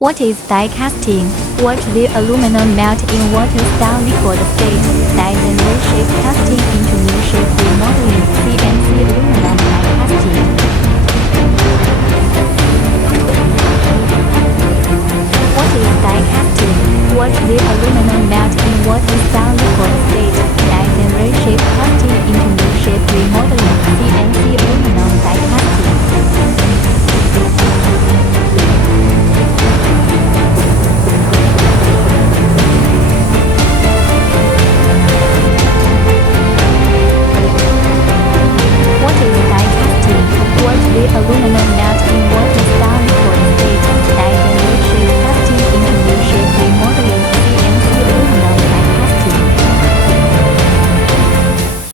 What is die casting? Watch the aluminum melt in water-style liquid state. Die then reshape casting into new shape remodeling. CNC aluminum die casting.